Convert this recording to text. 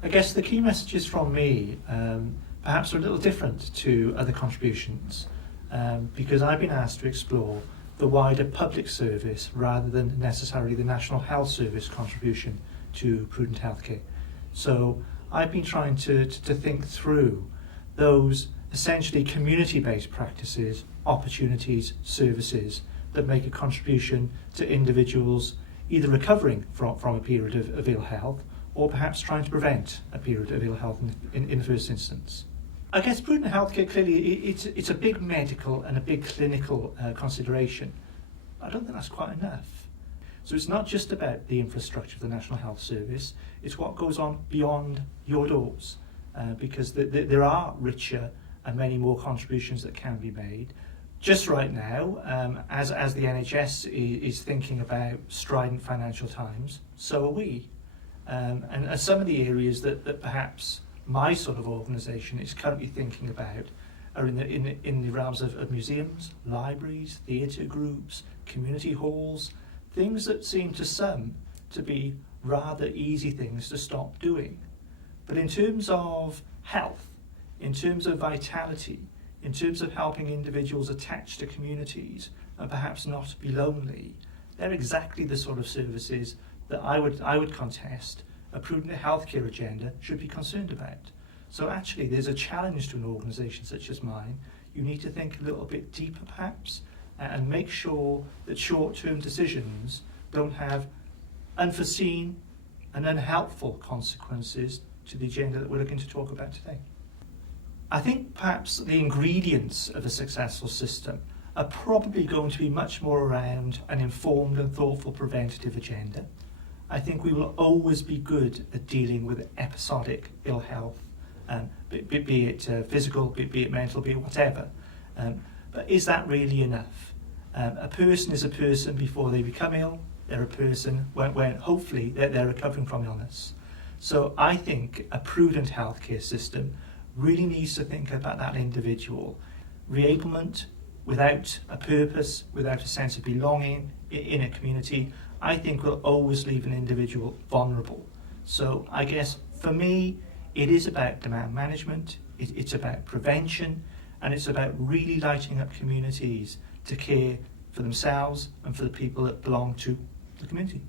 I guess the key messages from me perhaps are a little different to other contributions because I've been asked to explore the wider public service rather than necessarily the National Health Service contribution to prudent healthcare. So I've been trying to think through those essentially community-based practices, opportunities, services that make a contribution to individuals either recovering from a period of ill health or perhaps trying to prevent a period of ill health in the first instance. I guess prudent healthcare, clearly, it's a big medical and a big clinical consideration. I don't think that's quite enough. So it's not just about the infrastructure of the National Health Service, it's what goes on beyond your doors, because there are richer and many more contributions that can be made. Just right now, as the NHS is thinking about strident financial times, so are we. And some of the areas that perhaps my sort of organisation is currently thinking about are in the realms of museums, libraries, theatre groups, community halls, things that seem to some to be rather easy things to stop doing. But in terms of health, in terms of vitality, in terms of helping individuals attach to communities and perhaps not be lonely, they're exactly the sort of services that I would contest a prudent healthcare agenda should be concerned about. So actually there's a challenge to an organisation such as mine. You need to think a little bit deeper perhaps and make sure that short-term decisions don't have unforeseen and unhelpful consequences to the agenda that we're looking to talk about today. I think perhaps the ingredients of a successful system are probably going to be much more around an informed and thoughtful preventative agenda. I think we will always be good at dealing with episodic ill health, be it physical, be it mental, be it whatever. But is that really enough? A person is a person before they become ill. They're a person when hopefully they're recovering from illness. So I think a prudent healthcare system really needs to think about that individual. Re-ablement without a purpose, without a sense of belonging in a community, I think will always leave an individual vulnerable. So I guess for me, it is about demand management, it's about prevention, and it's about really lighting up communities to care for themselves and for the people that belong to the community.